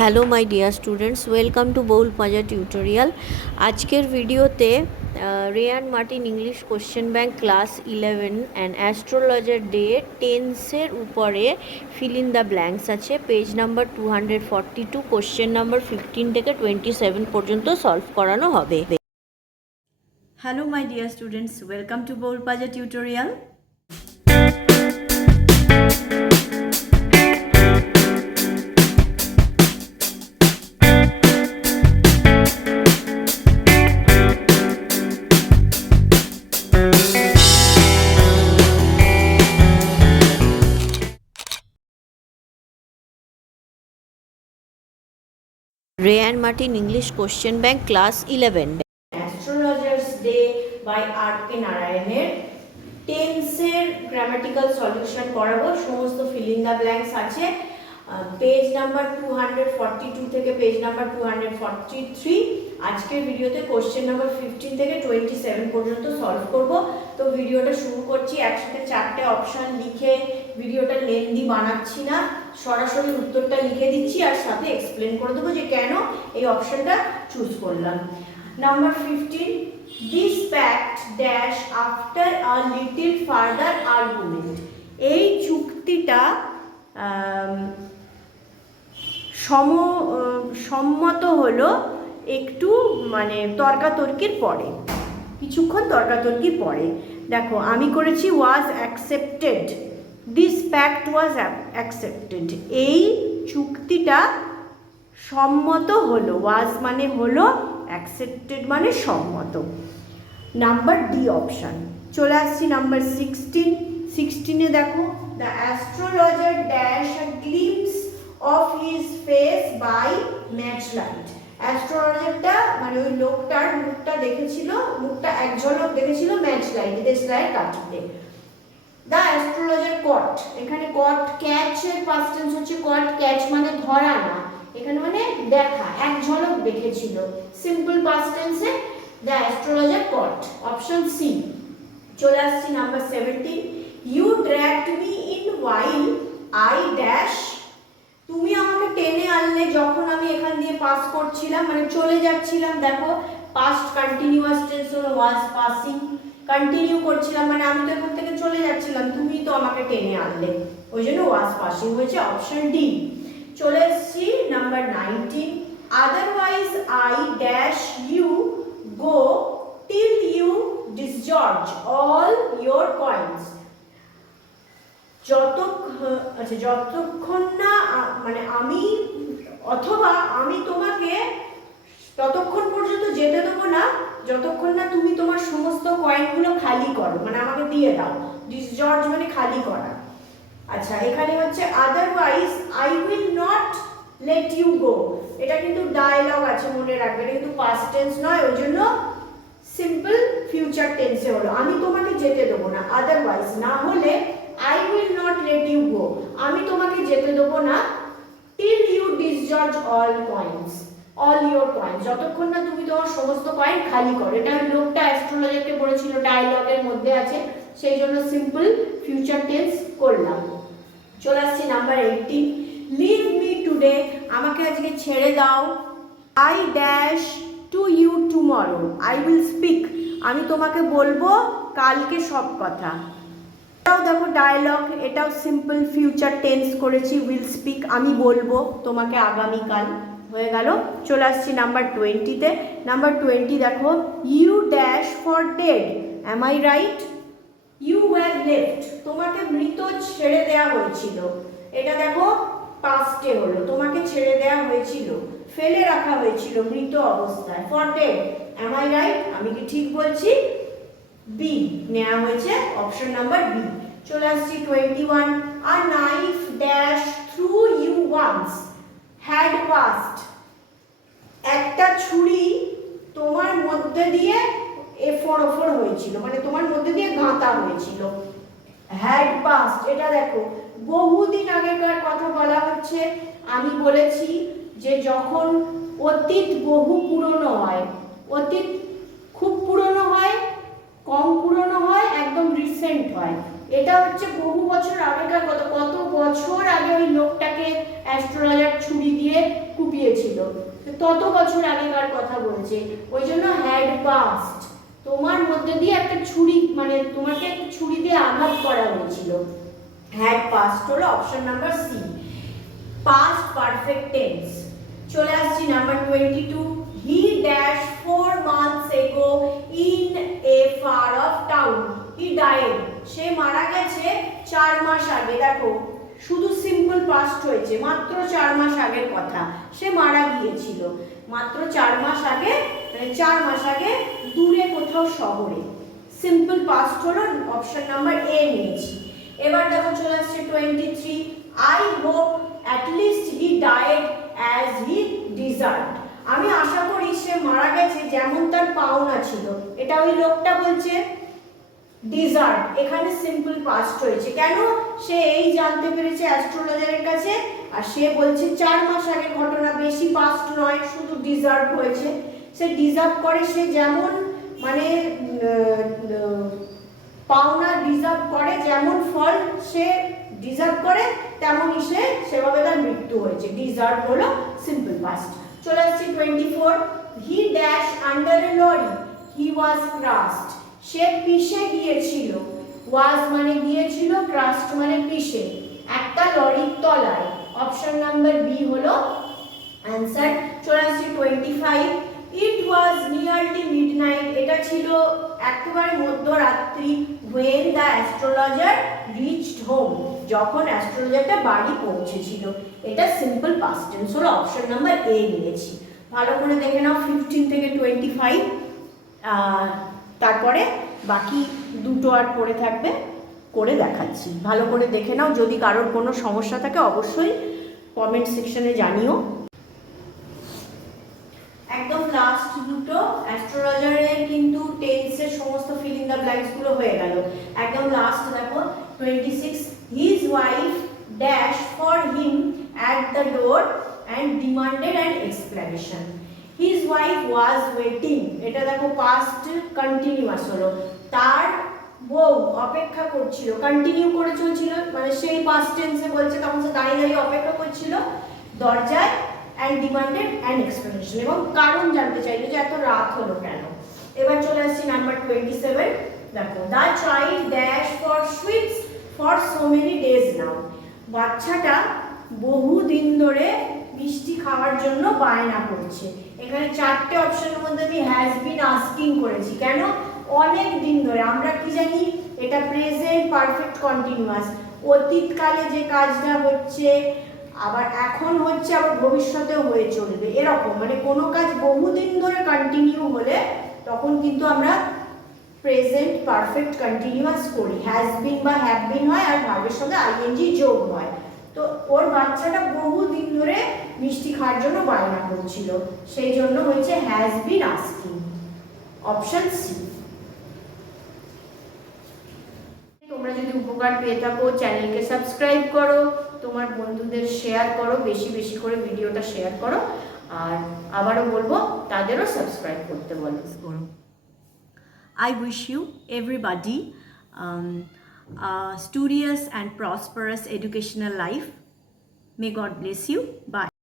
Hello my dear students welcome to বউল পাজা tutorial আজকের ভিডিওতে Ryan Martin English question bank class eleven and astrologer day টেন্সের উপরে fill in the blanks আছে। Page number two hundred forty two question number fifteen থেকে twenty seven পর্যন্ত solve করানো হবে। Hello my dear students welcome to বউল পাজা tutorial Ryan Martin English question bank class eleven astrologer's day by R K নারায়ণের টেন্সের grammatical solution করাবো সমস্ত filling the blanks আছে। Page number two hundred forty two থেকে page number two hundred forty three আজকের ভিডিওতে question number fifteen থেকে twenty seven পর্যন্ত সলভ করব। তো ভিডিওটা শুরু করছি, একসাথে চারটে অপশান লিখে ভিডিওটা লেন্দি বানাচ্ছি না। সরাসরি উত্তরটা লিখে দিচ্ছি আর সাথে এক্সপ্লেন করে দেবো যে কেন এই অপশানটা চুজ করলাম। Number fifteen this pact dash after a little further argument এই চুক্তিটা সম, সম্মত হলো একটু মানে তর্কাতর্কির পরে। কিছুক্ষণ তর্কাতর্কি পরে। দেখো, আমি করেছি was accepted this pact was accepted এই চুক্তিটা সম্মত হলো ওয়াজ মানে হলো অ্যাকসেপ্টেড মানে সম্মত। নাম্বার ডি অপশান চলে আসছি নাম্বার সিক্সটিন সিক্সটিনে দেখো the astrologer dash a glimpse of his face by match light অ্যাস্ট্রোলজারটা মানে ওই লোকটার মুখটা দেখেছিল, মুখটা এক ঝলক দেখেছিল ম্যাচ লাইট দেশলাইয়ের কাঠতে দ্য অ্যাস্ট্রোলজার কট এখানে কট ক্যাচের পাস্ট টেন্স হচ্ছে কট ক্যাচ মানে ধরা না। এখানে মানে দেখা, এক ঝলক দেখেছিল। সিম্পল পাস্ট টেন্সে the astrologer caught option C চলে আসছি number seventeen you dragged me in while I dash তুমি আমাকে টেনে আনলে যখন আমি এখান দিয়ে পাস করছিলাম মানে চলে যাচ্ছিলাম, দেখো পাস্ট কন্টিনিউয়াস টেন্স হলো ওয়াজ পাসিং কন্টিনিউ করছিলাম মানে আমি তো এখান থেকে চলে যাচ্ছিলাম তুমি তো আমাকে টেনে আনলে। ওই জন্য ওয়াজ পাসিং হয়েছে অপশন ডি চলে এসছি number nineteen otherwise I dash you go till you disgorge all your coins যত আচ্ছা যতক্ষণ না মানে আমি, অথবা আমি তোমাকে ততক্ষণ পর্যন্ত যেতে দেবো না যতক্ষণ না তুমি তোমার সমস্ত কয়েনগুলো খালি করো মানে আমাকে দিয়ে দাও ডিসজর্জ মানে খালি করা। আচ্ছা এখানে হচ্ছে otherwise I will not let you go এটা কিন্তু ডায়লগ আছে, মনে রাখবে, এটা কিন্তু পাস্ট টেন্স নয়, ওই জন্য সিম্পল ফিউচার টেন্সে হলো। আমি তোমাকে যেতে দেবো না আদারওয়াইজ না হলে I will not let you go আমি তোমাকে যেতে দেবো না till you disgorge all coins all your coins যতক্ষণ না তুমি তোমার সমস্ত কয়েন খালি করো। এটা লোকটা অ্যাস্ট্রোলজারকে বলেছিল ডায়লগের মধ্যে আছে। সেই জন্য সিম্পল ফিউচার টেন্স করলাম। চলে আসছি number eighteen leave me today আমাকে আজকে ছেড়ে দাও। I dash to you tomorrow I will speak আমি তোমাকে বলব কালকে সব কথা। এটাও দেখো ডায়লগ এটাও সিম্পল ফিউচার টেন্স করেছি। উইল স্পিক আমি বলব তোমাকে আগামীকাল। হয়ে গেল। চলে আসছি নাম্বার টোয়েন্টিতে নাম্বার টোয়েন্টি দেখো you dash for dead am I right you were left তোমাকে মৃত ছেড়ে দেওয়া হয়েছিল। এটা দেখো পাস্টে হলো, তোমাকে ছেড়ে দেওয়া হয়েছিল, ফেলে রাখা হয়েছিল মৃত অবস্থায়। For dead am I right আমি কি ঠিক বলছি? বি নেওয়া হয়েছে অপশন নাম্বার বি চলে আসছি twenty one a knife dash through you once had past একটা ছুরি তোমার মধ্যে দিয়ে এফোর ওফোর হয়েছিল মানে তোমার মধ্যে দিয়ে গাঁথা হয়েছিল। হ্যাড পাস্ট এটা দেখো, বহুদিন আগেকার কথা বলা হচ্ছে, আমি বলেছি যে যখন অতীত বহু পুরনো হয়, অতীত খুব পুরনো হয়, কম পুরনো হয়, একদম রিসেন্ট হয়। এটা হচ্ছে বহু বছর আগেকার কথা, কত বছর আগে ওই লোকটাকে কুপিয়ে তত বছর আগেকার কথা বলছে। ওই জন্য হ্যাড পাস্ট তোমার মধ্যে দিয়ে একটা ছুরি মানে তোমাকে একটা ছুরি দিয়ে আঘাত করা হয়েছিল। হ্যাড পাস্ট হলো option number C past perfect tense চলে আসছি number twenty two he dash four months ago in a far off town he died সে মারা গেছে চার মাস আগে। দেখো, শুধু সিম্পল পাস্ট হয়েছে, মাত্র চার মাস আগের কথা। সে মারা গিয়েছিল। মাত্র চার মাস আগে মানে চার মাস আগে দূরে কোথাও শহরে। সিম্পল পাস্ট হলো অপশন নাম্বার এ নিয়েছি। এবার দেখো চলে আসছে twenty three I hope at least he died as he deserve আমি আশা করি সে মারা গেছে যেমন তার পাওনা ছিল। এটা ওই লোকটা বলছে ডিজার্ভ এখানে সিম্পল পাস্ট হয়েছে কেন? সে এই জানতে পেরেছে অ্যাস্ট্রোলজারের কাছে, আর সে বলছে চার মাস আগের ঘটনা, বেশি পাস্ট নয়, শুধু ডিজার্ভ হয়েছে। সে ডিজার্ভ করে, সে যেমন মানে পাওনা ডিজার্ভ করে, যেমন ফল সে ডিজার্ভ করে, তেমনই সে সেভাবে তার মৃত্যু হয়েছে। ডিজার্ভ হলো সিম্পল পাস্ট চলে আসছি twenty four he dash under a lorry he was crushed সে পিষে গিয়েছিল। ওয়াজ মানে গিয়েছিল ক্রাস্ট মানে পিষে। একটা লরির তলায়। অপশন নাম্বার বি হলো অ্যান্সার আসছে twenty five it was nearly midnight এটা ছিল একেবারে মধ্যরাত্রি when the astrologer reached home যখন অ্যাস্ট্রোলজারটা বাড়ি পৌঁছেছিল। এটা সিম্পল পাস্ট টেন্স হলো অপশন নাম্বার এ নিয়েছি। ভালো করে দেখে নাও ফিফটিন থেকে টোয়েন্টি ফাইভ তারপরে বাকি দুটো আর পড়ে থাকবে, করে দেখাচ্ছি। ভালো করে দেখে নাও, যদি কারোর কোনো সমস্যা থাকে অবশ্যই কমেন্ট সেকশনে জানিও। একদম লাস্ট দুটো অ্যাস্ট্রোলজারের কিন্তু টেন্সের সমস্ত ফিলিং দ্য ব্ল্যাঙ্কসগুলো হয়ে গেল। একদম লাস্ট দেখো twenty six his wife dash for him at the door and demanded and explanation his wife was waiting এটা দেখো পাস্ট কন্টিনিউয়াস হলো। তার বউ অপেক্ষা করছিল কন্টিনিউ করে চলছিল মানে সেই পাস্ট টেন্সে বলছে, তখন সে দাঁড়িয়ে দাঁড়িয়ে অপেক্ষা করছিল দরজায় অ্যান্ড ডিমান্ডেড অ্যান্ড এক্সপ্লেনেশন এবং কারণ জানতে চাইলো যে এত রাত হলো কেন। এবার চলে আসছি নাম্বার টোয়েন্টি সেভেন দেখো the child dash for sweets for so many days now বাচ্চাটা বহু দিন ধরে মিষ্টি খাওয়ার জন্য বায়না করছে। এখানে চারটে অপশনের মধ্যে আমি হ্যাজ বিন আস্কিং করেছি। কেন? অনেক দিন ধরে। আমরা কি জানি? এটা প্রেজেন্ট পারফেক্ট কন্টিনিউয়াস অতীতকালে যে কাজটা হচ্ছে, আবার এখন হচ্ছে, আবার ভবিষ্যতেও হয়ে চলবে। এরকম। মানে কোনো কাজ বহুদিন ধরে কন্টিনিউ হলে, তখন কিন্তু আমরা প্রেজেন্ট পারফেক্ট কন্টিনিউয়াস করি। হ্যাজ বিন বা হ্যাভ বিন হয়, আর ভার্বের সঙ্গে আইএনজি যোগ হয়। তো ওর বাচ্চাটা বহুদিন ধরে খাওয়ার জন্য বায়না করছিল সেই জন্য হচ্ছে has been asking option C তোমরা যদি উপকার পেয়ে থাকো চ্যানেলকে সাবস্ক্রাইব করো তোমার বন্ধুদের শেয়ার করো বেশি বেশি করে ভিডিওটা শেয়ার করো আর আবারও বলব তাদেরও সাবস্ক্রাইব করতে বলো করো I wish you, everybody, um, a studious and prosperous educational life. May God bless you. Bye.